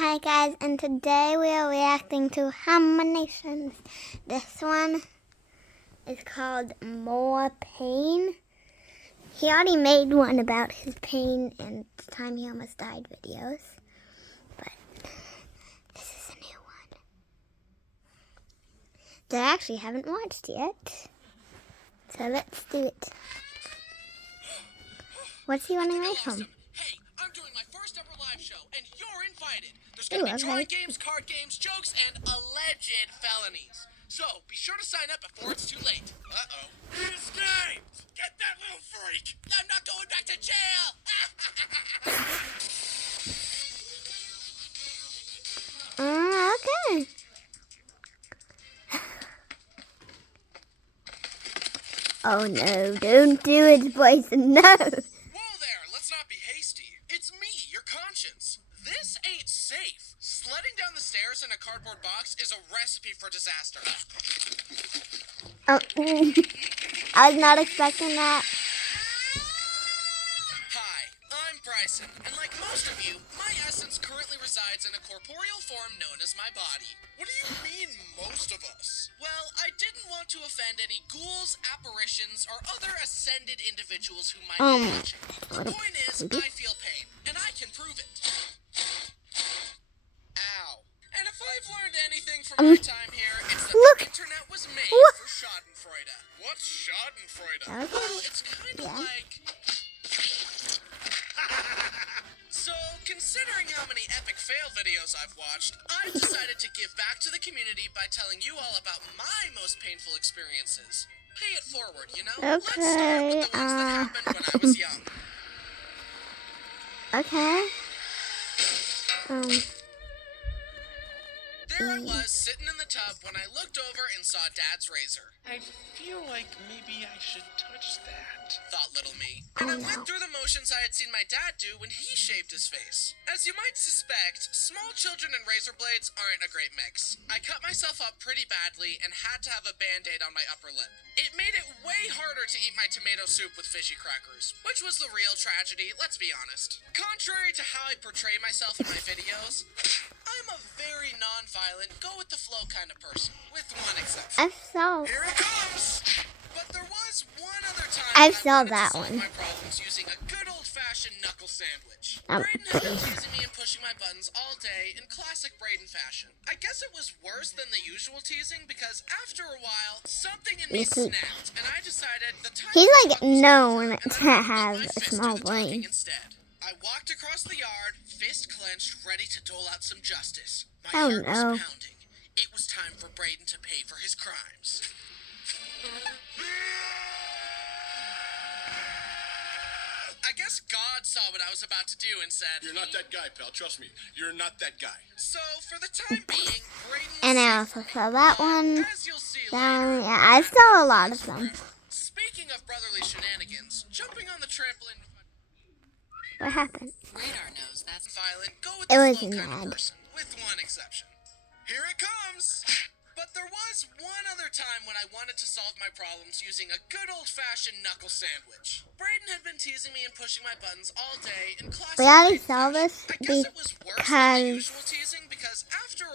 Hi guys, and today we are reacting to Haminations. This one is called More Pain. He already made one about his pain and the time he almost died videos. But this is a new one that I actually haven't watched yet. So let's do it. What's he running away from? Hey, I'm doing my first ever live show, and you're invited. There's going to be drawing games, card games, jokes, and alleged felonies. So, be sure to sign up before it's too late. Uh-oh. His name! Get that little freak! I'm not going back to jail! Okay. Oh no, don't do it, boys, no! Whoa there, let's not be hasty. It's me, your conscience. This ain't safe. Sledding down the stairs in a cardboard box is a recipe for disaster. Oh, I was not expecting that. Hi, I'm Bryson, and like most of you, my essence currently resides in a corporeal form known as my body. What do you mean, most of us? Well, I didn't want to offend any ghouls, apparitions, or other ascended individuals who might be watching. The point is, I feel pain, and I can prove it. Ow. And if I've learned anything from my time here, it's that the internet was made for Schadenfreude. What's Schadenfreude? Well, it's kind of like... So, considering how many epic fail videos I've watched, I've decided to give back to the community by telling you all about my most painful experiences. Pay it forward, you know? Let's start with the ones that happened when I was young. Okay. There I was, sitting in the tub when I looked over and saw Dad's razor. I feel like maybe I should touch that, thought little me. And I went through the motions I had seen my dad do when he shaved his face. As you might suspect, small children and razor blades aren't a great mix. I cut myself up pretty badly and had to have a band-aid on my upper lip. It made it way harder to eat my tomato soup with fishy crackers, which was the real tragedy, let's be honest. Contrary to how I portray myself in my videos, I'm a very non-violent, go-with-the-flow kind of person, with one exception. Here it comes! But there was one other time I wanted to solve my problems using a good old-fashioned knuckle sandwich. Braden had been teasing me and pushing my buttons all day in classic Braden fashion. I guess it was worse than the usual teasing because after a while, something in me snapped, and I decided the time he's like known to have a small brain. Instead. I walked across the yard, fist clenched, ready to dole out some justice. My heart was pounding. It was time for Braden to pay for his crimes. I guess God saw what I was about to do and said, "You're not that guy, pal. Trust me. You're not that guy." So, for the time being, Braden was and I also saw that one. as you'll see later, I saw a lot of them. Speaking of brotherly shenanigans, jumping on the trampoline... What happened? Radar knows that's violent. Go with it the was flow kind mad. of person, with one exception. Here it comes! But there was one other time when I wanted to solve my problems using a good old-fashioned knuckle sandwich. Braden had been teasing me and pushing my buttons all day in class. We already saw this I guess it was worse than the usual teasing because after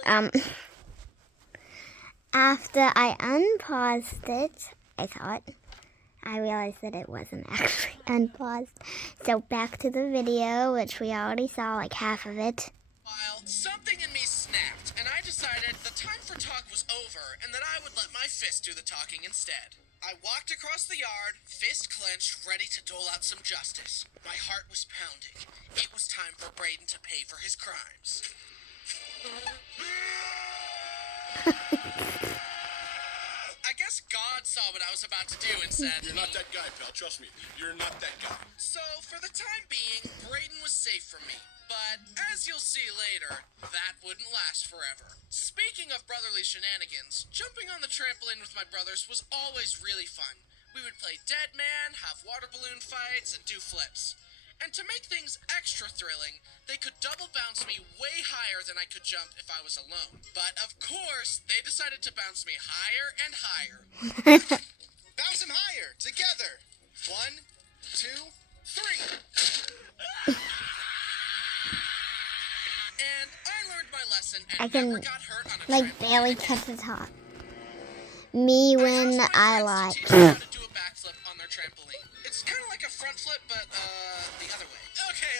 I unpaused it, I realized that it wasn't actually unpaused. So back to the video, which we already saw like half of it. Something in me snapped, and I decided the time for talk was over and that I would let my fist do the talking instead. I walked across the yard, fist clenched, ready to dole out some justice. My heart was pounding. It was time for Braden to pay for his crimes. I guess God saw what I was about to do and said, "You're not that guy, pal. Trust me. You're not that guy." So, for the time being, Braden was safe from me. But, as you'll see later, that wouldn't last forever. Speaking of brotherly shenanigans, jumping on the trampoline with my brothers was always really fun. We would play Dead Man, have water balloon fights, and do flips. And to make things extra thrilling, they could double bounce me way higher than I could jump if I was alone. But, of course, they decided to bounce me higher and higher. Bounce him higher, together. 1, 2, 3. And I learned my lesson I and can, never got hurt on a like, trampoline barely again. touch the top. Me when I I asked my like. friends to teach me how to do a backflip on their trampoline. It's kind of like a front flip, but the other way. Okay.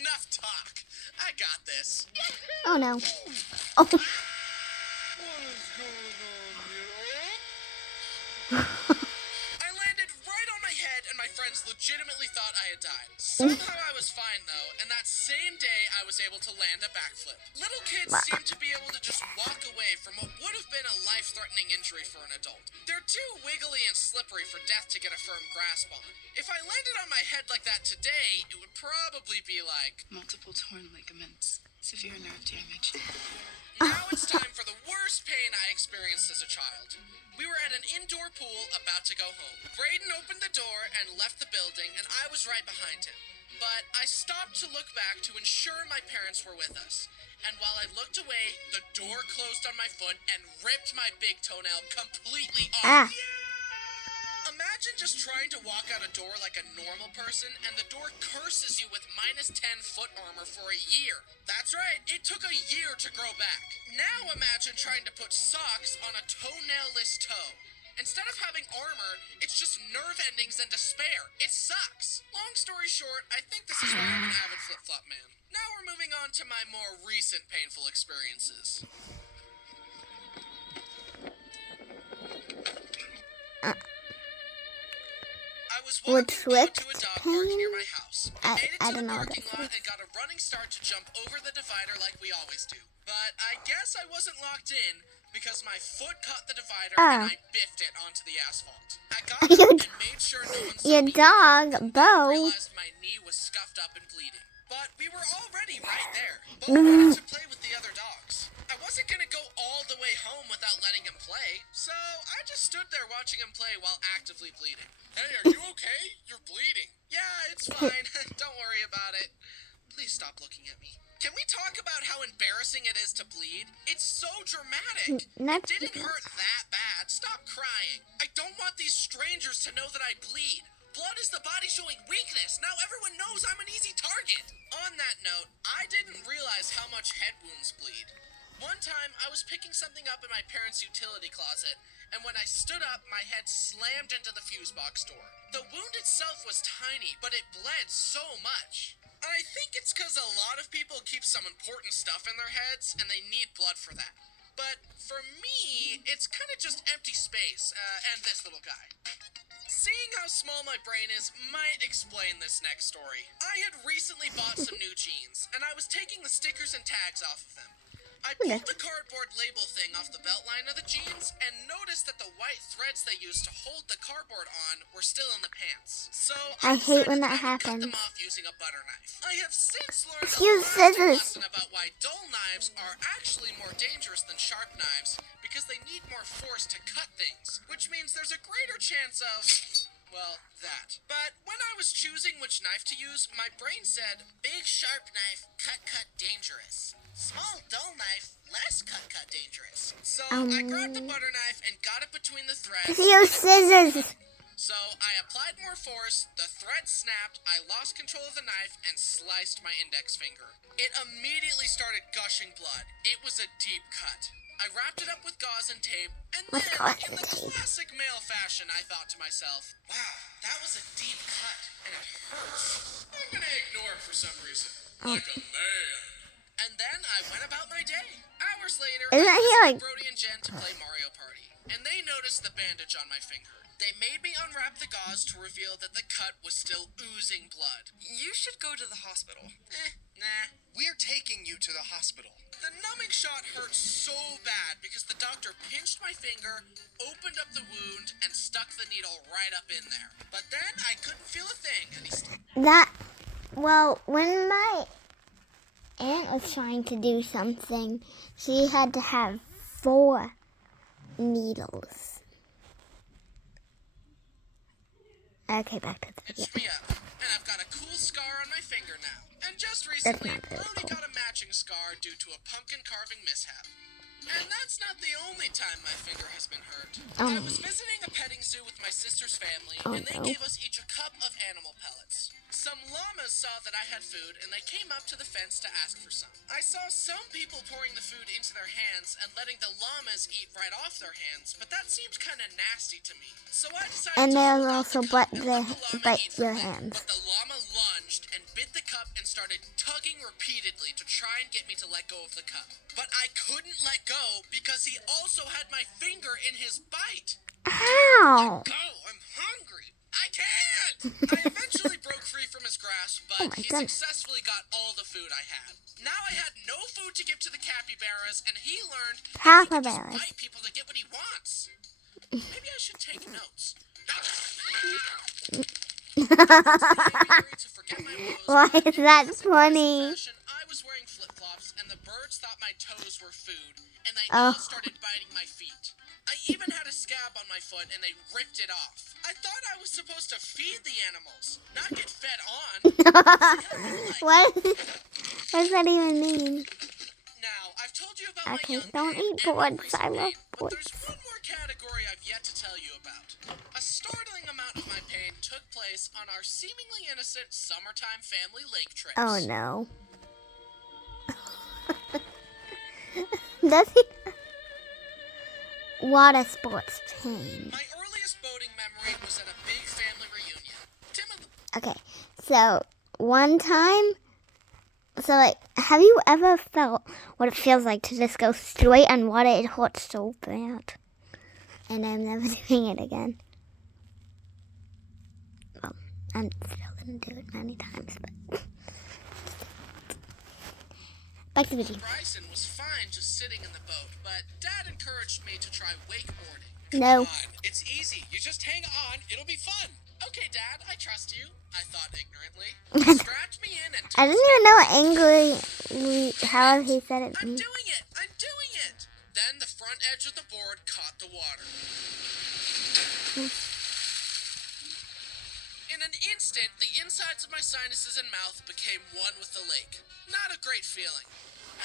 Enough talk. I got this. Oh no. Oh. What is going on here? I landed right on my head, and my friends legitimately thought I had died. Somehow I was fine, though, and that same day I was able to land a backflip. Little kids seem to be able to just walk away from what would have been a life-threatening injury for an adult. They're too wiggly and slippery for death to get a firm grasp on. If I landed on my head like that today, it would probably be like... multiple torn ligaments, severe nerve damage. Now it's time for the worst pain I experienced as a child. We were at an indoor pool about to go home. Braden opened the door and left the building, and I was right behind him. But I stopped to look back to ensure my parents were with us. And while I looked away, the door closed on my foot and ripped my big toenail completely off. Imagine just trying to walk out a door like a normal person, and the door curses you with -10 foot armor for a year. That's right, it took a year to grow back. Now imagine trying to put socks on a toenail-less toe. Instead of having armor, it's just nerve endings and despair. It sucks. Long story short, I think this is why I'm an avid flip-flop man. Now we're moving on to my more recent painful experiences. I was walking down to a dog park near my house. I made it to the parking lot and got a running start to jump over the divider like we always do. But I guess I wasn't locked in because my foot caught the divider and I biffed it onto the asphalt. I got up and made sure no one saw me. Dog, Bo. Realized my knee was scuffed up and bleeding. But we were already right there. Bo wanted to play with the other dogs. I wasn't gonna go all the way home without letting him play, so I just stood there watching him play while actively bleeding. Hey, are you okay? You're bleeding. Yeah, it's fine. Don't worry about it. Please stop looking at me. Can we talk about how embarrassing it is to bleed? It's so dramatic. It didn't hurt that bad. Stop crying. I don't want these strangers to know that I bleed. Blood is the body showing weakness. Now everyone knows I'm an easy target. On that note, I didn't realize how much head wounds bleed. One time, I was picking something up in my parents' utility closet, and when I stood up, my head slammed into the fuse box door. The wound itself was tiny, but it bled so much. I think it's because a lot of people keep some important stuff in their heads, and they need blood for that. But for me, it's kind of just empty space, and this little guy. Seeing how small my brain is might explain this next story. I had recently bought some new jeans, and I was taking the stickers and tags off of them. I pulled the cardboard label thing off the belt line of the jeans and noticed that the white threads they used to hold the cardboard on were still in the pants. So I hate when decided that I would cut happens. them off using a butter knife. I have since learned Use a scissors. lesson about why dull knives are actually more dangerous than sharp knives because they need more force to cut things, which means there's a greater chance of... well, that. But when I was choosing which knife to use, my brain said, big sharp knife, cut dangerous. Small dull knife, less cut dangerous. So I grabbed the butter knife and got it between the threads. Use scissors. So I applied more force, the thread snapped, I lost control of the knife, and sliced my index finger. It immediately started gushing blood. It was a deep cut. I wrapped it up with gauze and tape, and then, in the classic male fashion, I thought to myself, wow, that was a deep cut, and it hurts. I'm gonna ignore it for some reason. Like a man. And then I went about my day. Hours later, I visited Brody and Jen to play Mario Party, and they noticed the bandage on my finger. They made me unwrap the gauze to reveal that the cut was still oozing blood. You should go to the hospital. Nah. We're taking you to the hospital. The numbing shot hurt so bad because the doctor pinched my finger, opened up the wound, and stuck the needle right up in there. But then I couldn't feel a thing, and When my aunt was trying to do something, she had to have 4 needles. Okay, back to the video. Itched me up, and I've got a cool scar on my finger now. And just recently, Brody got a matching scar due to a pumpkin carving mishap. And that's not the only time my finger has been hurt. Oh. I was visiting a petting zoo with my sister's family, Oh, and they no. gave us each a cup of animal pellets. Some llamas saw that I had food, and they came up to the fence to ask for some. I saw some people pouring the food into their hands and letting the llamas eat right off their hands, but that seemed kind of nasty to me. So I decided And to they'll hold out also the cup and let the llama bite eat from your it. hands. But the llama lunged and bit the cup and started tugging repeatedly to try and get me to let go of the cup. But I couldn't let go because he also had my finger in his bite. Ow! Let go! I'm hungry! I can't! I eventually broke free from his grasp, but he successfully got all the food I had. Now I had no food to give to the capybaras, and he learned that he could just bite people to get what he wants. Maybe I should take notes. Why is that funny? I was wearing flip-flops, and the birds thought my toes were food, and they all started biting my feet. I even had a scab on my foot, and they ripped it off. I thought I was supposed to feed the animals, not get fed on. What does that even mean? Now, I've told you about Okay, my young don't pain eat and my boards. recent I love pain, but boards. there's one more category I've yet to tell you about. A startling amount of my pain took place on our seemingly innocent summertime family lake trips. Oh no. Does he? Water sports pain. My earliest boating memory was at a big family reunion. Okay, so one time, have you ever felt what it feels like to just go straight on water? It hurts so bad. And I'm never doing it again. Well, I'm still going to do it many times, but... Back to the video. Bryson was fine just sitting in the boat, but Dad encouraged me to try wakeboarding. No. Come on, it's easy. You just hang on. It'll be fun. Okay, Dad, I trust you. I thought ignorantly. He strapped me in and I didn't even know angry how he said it. I'm doing it. I'm doing it. Then the front edge of the board caught the water. In an instant, the insides of my sinuses and mouth became one with the lake. Not a great feeling.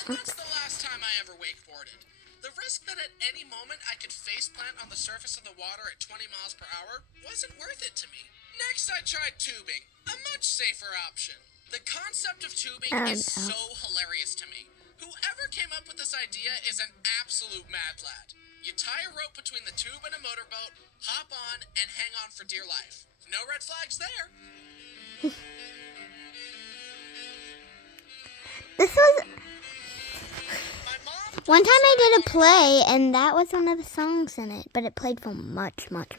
And that's the last time I ever wakeboarded. The risk that at any moment I could faceplant on the surface of the water at 20 miles per hour wasn't worth it to me. Next, I tried tubing, a much safer option. The concept of tubing is so hilarious to me. Whoever came up with this idea is an absolute mad lad. You tie a rope between the tube and a motorboat, hop on, and hang on for dear life. No red flags there. This was... My mom One time I did a play, and that was one of the songs in it, but it played for much longer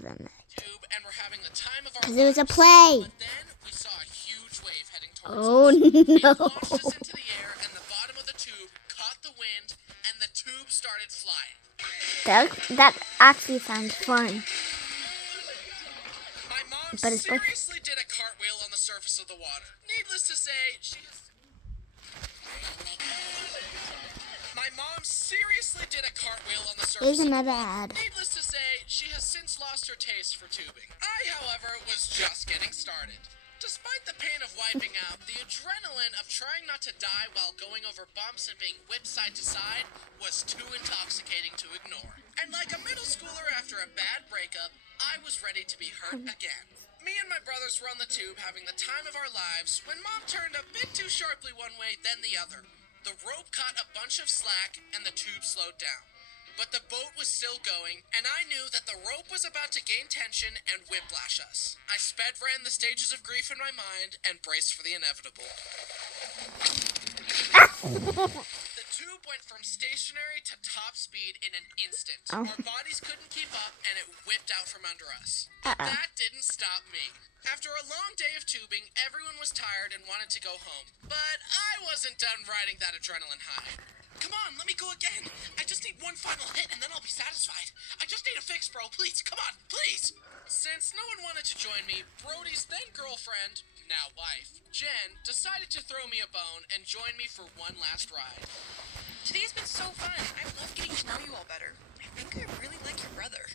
than that. tube and we're having the time of our Because it was a lives. play. But then we saw a huge wave heading towards Oh, us. It no. launched us into the air, and the bottom of the tube caught the wind, and the tube started flying. That actually sounds fun. My mom But it's both- seriously did a cartwheel on the surface of the water. Needless to say, My mom seriously did a cartwheel on the surface Here's of the another water. ad. Needless to say, she has since lost her taste for tubing. I, however, was just getting started. Despite the pain of wiping out, the adrenaline of trying not to die while going over bumps and being whipped side to side was too intoxicating to ignore. And like a middle schooler after a bad breakup, I was ready to be hurt again. Me and my brothers were on the tube having the time of our lives when Mom turned a bit too sharply one way, then the other. The rope caught a bunch of slack and the tube slowed down. But the boat was still going, and I knew that the rope was about to gain tension and whiplash us. I sped ran the stages of grief in my mind and braced for the inevitable. The tube went from stationary to top speed in an instant. Our bodies couldn't keep up, and it whipped out from under us. But that didn't stop me. After a long day of tubing, everyone was tired and wanted to go home. But I wasn't done riding that adrenaline high. Come on, let me go again. I just need one final hit and then I'll be satisfied. I just need a fix, bro. Please, come on, please. Since no one wanted to join me, Brody's then girlfriend, now wife, Jen, decided to throw me a bone and join me for one last ride. Today's been so fun. I love getting to know you all better. I think I really like your brother.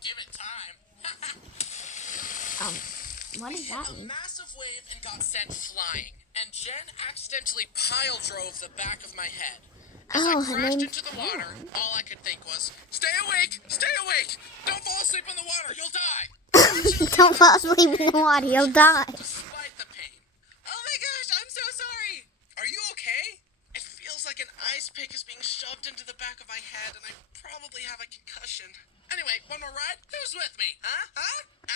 Give it time. What does We hit that a mean? massive wave and got sent flying, and Jen accidentally pile drove the back of my head. As I Oh, her crashed name's into the water, Jen. all I could think was, "Stay awake! Stay awake! Don't fall asleep in the water! You'll die!" Don't fall asleep in the water, you'll die. Despite the pain. Oh my gosh, I'm so sorry! Are you okay? It feels like an ice pick is being shoved into the back of my head, and I probably have a concussion. Anyway, one more ride? Who's with me? Huh?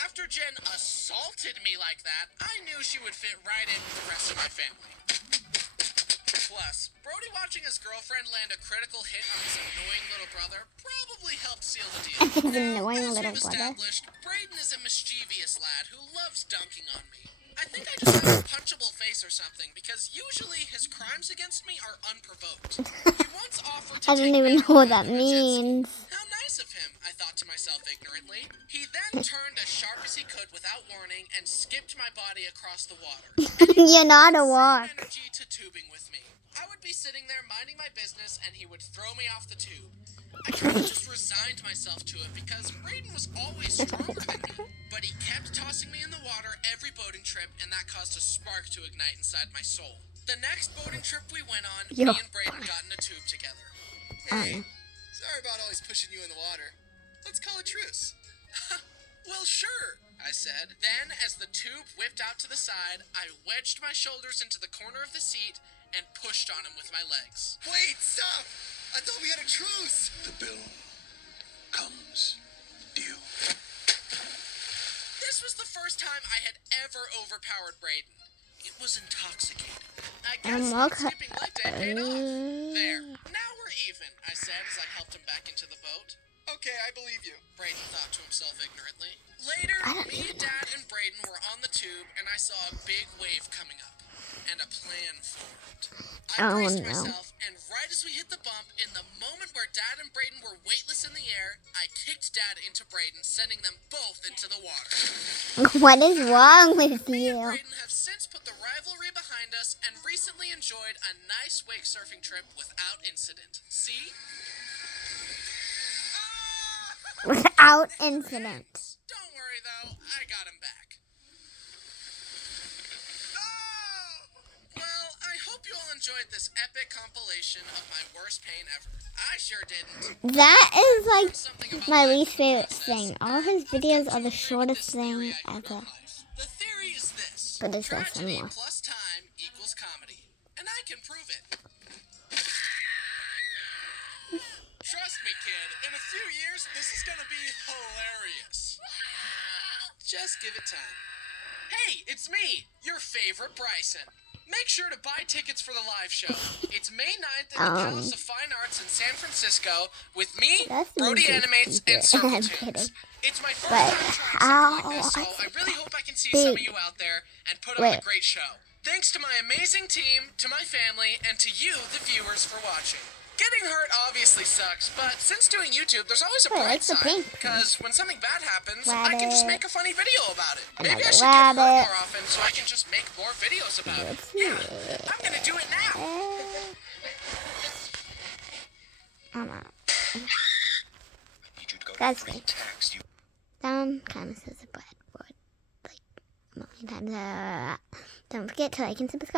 After Jen assaulted me like that, I knew she would fit right in with the rest of my family. Plus, Brody watching his girlfriend land a critical hit on his annoying little brother probably helped seal the deal. His Now, annoying as little we've brother. established, Braden is a mischievous lad who loves dunking on me. I think I just have a punchable face or something, because usually his crimes against me are unprovoked. He once offered to I don't take even me know what that around on a jet ski. means. How nice of him, I thought to myself ignorantly. He then turned as sharp as he could without warning and skipped my body across the water. You're not a Same walk. energy to tubing with me. I would be sitting there minding my business and he would throw me off the tube. I kind of just resigned myself to it because Braden was always stronger than me. But he kept tossing me in the water every boating trip, and that caused a spark to ignite inside my soul. The next boating trip we went on, me and Braden got in a tube together. Hey, sorry about always pushing you in the water. Let's call a truce. Well, sure, I said. Then, as the tube whipped out to the side, I wedged my shoulders into the corner of the seat and pushed on him with my legs. Wait, stop! I thought we had a truce! The bill comes due. This was the first time I had ever overpowered Braden. It was intoxicating. I guess that skipping leg day paid off. There. Now we're even, I said as I helped him back into the boat. Okay, I believe you, Braden thought to himself ignorantly. Later, me, Dad, and Braden were on the tube, and I saw a big wave coming up. And a plan formed. I braced myself, and right as we hit the bump, in the moment where Dad and Braden were weightless in the air, I kicked Dad into Braden, sending them both into the water. What is wrong with Me and you? Braden have since put the rivalry behind us and recently enjoyed a nice wake surfing trip without incident. See? Without incident. Don't worry though, I got him back. Well, I hope you all enjoyed this epic compilation of my worst pain ever. I sure didn't. That is like Something about my life least in the favorite process. thing. All his videos are the shortest thing ever. The theory is this. But it's not Tragedy anymore. plus time equals comedy. And I can prove it. Trust me, kid. In a few years, this is gonna be hilarious. Just give it time. Hey, it's me, your favorite Bryson. Make sure to buy tickets for the live show. It's May 9th in the Palace of Fine Arts in San Francisco with me, Brody Animates, and Circle Tunes. It's my first time trying something like this, so I really hope I can see some of you out there and put on a great show. Thanks to my amazing team, to my family, and to you, the viewers, for watching. Getting hurt obviously sucks, but since doing YouTube, there's always a bright side. Because when something bad happens, I can just make a funny video about it. Maybe I should get hurt more often so I can just make more videos about it. Yeah, I'm gonna do it now. That's me. Kind of says a bad word. Like, a million times. Don't forget to like and subscribe.